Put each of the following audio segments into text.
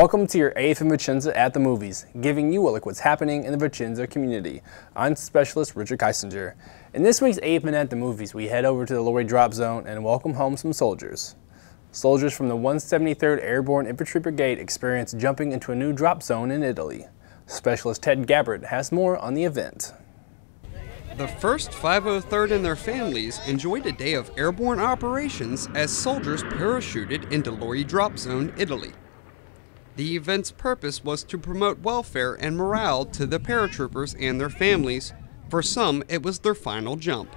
Welcome to your 8th in Vicenza at the Movies, giving you a look what's happening in the Vicenza community. I'm Specialist Richard Kiesinger. In this week's 8th Minute at the Movies, we head over to the Lorry Drop Zone and welcome home some soldiers. Soldiers from the 173rd Airborne Infantry Brigade experienced jumping into a new drop zone in Italy. Specialist Ted Gabbard has more on the event. The 1st 503rd and their families enjoyed a day of airborne operations as soldiers parachuted into Lorry Drop Zone, Italy. The event's purpose was to promote welfare and morale to the paratroopers and their families. For some, it was their final jump.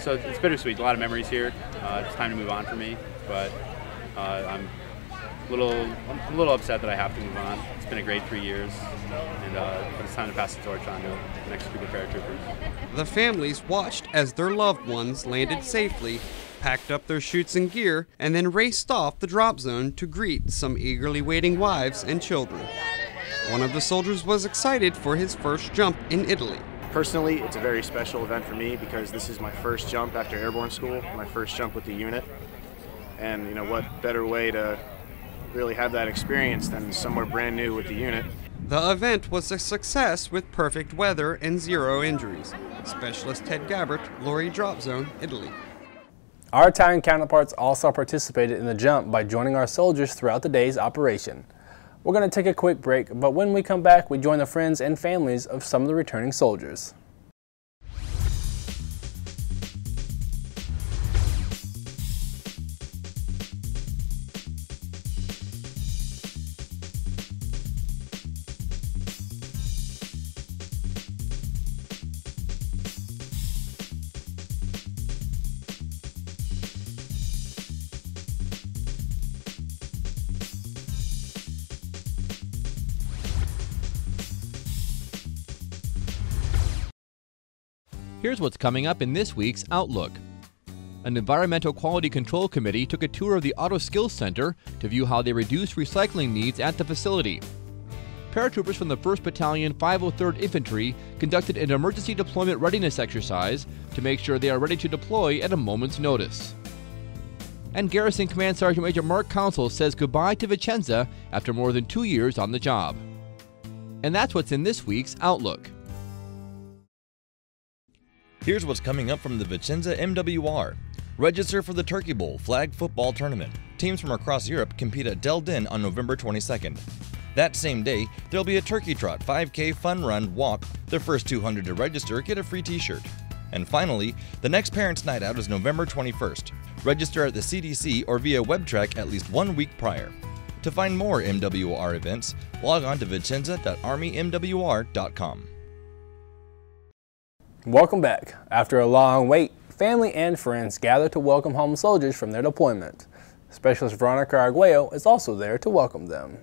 So it's bittersweet, a lot of memories here. It's time to move on for me, but I'm a little upset that I have to move on. It's been a great 3 years, and but it's time to pass the torch on to the next group of paratroopers. The families watched as their loved ones landed safely, packed up their chutes and gear, and then raced off the drop zone to greet some eagerly waiting wives and children. One of the soldiers was excited for his first jump in Italy. Personally, it's a very special event for me because this is my first jump after airborne school, my first jump with the unit. And you know, what better way to really have that experience than somewhere brand new with the unit. The event was a success with perfect weather and 0 injuries. Specialist Ted Gabbard, Lorry Drop Zone, Italy. Our Italian counterparts also participated in the jump by joining our soldiers throughout the day's operation. We're going to take a quick break, but when we come back, we join the friends and families of some of the returning soldiers. Here's what's coming up in this week's Outlook. An Environmental Quality Control Committee took a tour of the Auto Skills Center to view how they reduce recycling needs at the facility. Paratroopers from the 1st Battalion 503rd Infantry conducted an emergency deployment readiness exercise to make sure they are ready to deploy at a moment's notice. And Garrison Command Sergeant Major Mark Council says goodbye to Vicenza after more than 2 years on the job. And that's what's in this week's Outlook. Here's what's coming up from the Vicenza MWR. Register for the Turkey Bowl flag football tournament. Teams from across Europe compete at Del Din on November 22nd. That same day, there'll be a turkey trot, 5K fun run walk. The first 200 to register get a free t-shirt. And finally, the next Parents' Night Out is November 21st. Register at the CDC or via WebTrack at least 1 week prior. To find more MWR events, log on to vicenza.armymwr.com. Welcome back. After a long wait, family and friends gather to welcome home soldiers from their deployment. Specialist Veronica Arguello is also there to welcome them.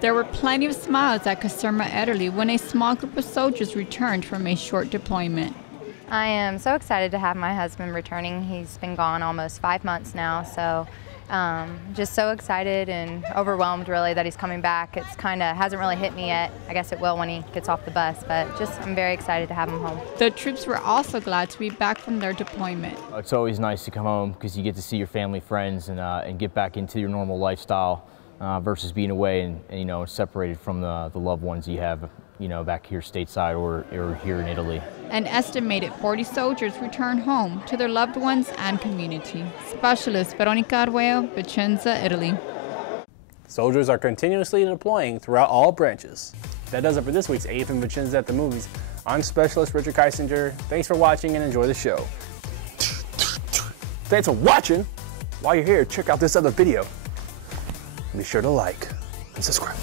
There were plenty of smiles at Caserma, Italy when a small group of soldiers returned from a short deployment. I am so excited to have my husband returning. He's been gone almost 5 months now, so just so excited and overwhelmed really that he's coming back. It's hasn't really hit me yet. I guess it will when he gets off the bus, but I'm very excited to have him home. The troops were also glad to be back from their deployment. It's always nice to come home because you get to see your family, friends, and get back into your normal lifestyle versus being away and you know, separated from the loved ones you have, you know, back here stateside or here in Italy. An estimated 40 soldiers returned home to their loved ones and community. Specialist Veronica Arguello, Vicenza, Italy. Soldiers are continuously deploying throughout all branches. That does it for this week's 8th in Vicenza at the Movies. I'm Specialist Richard Kiesinger. Thanks for watching and enjoy the show. Thanks for watching. While you're here, check out this other video. Be sure to like and subscribe.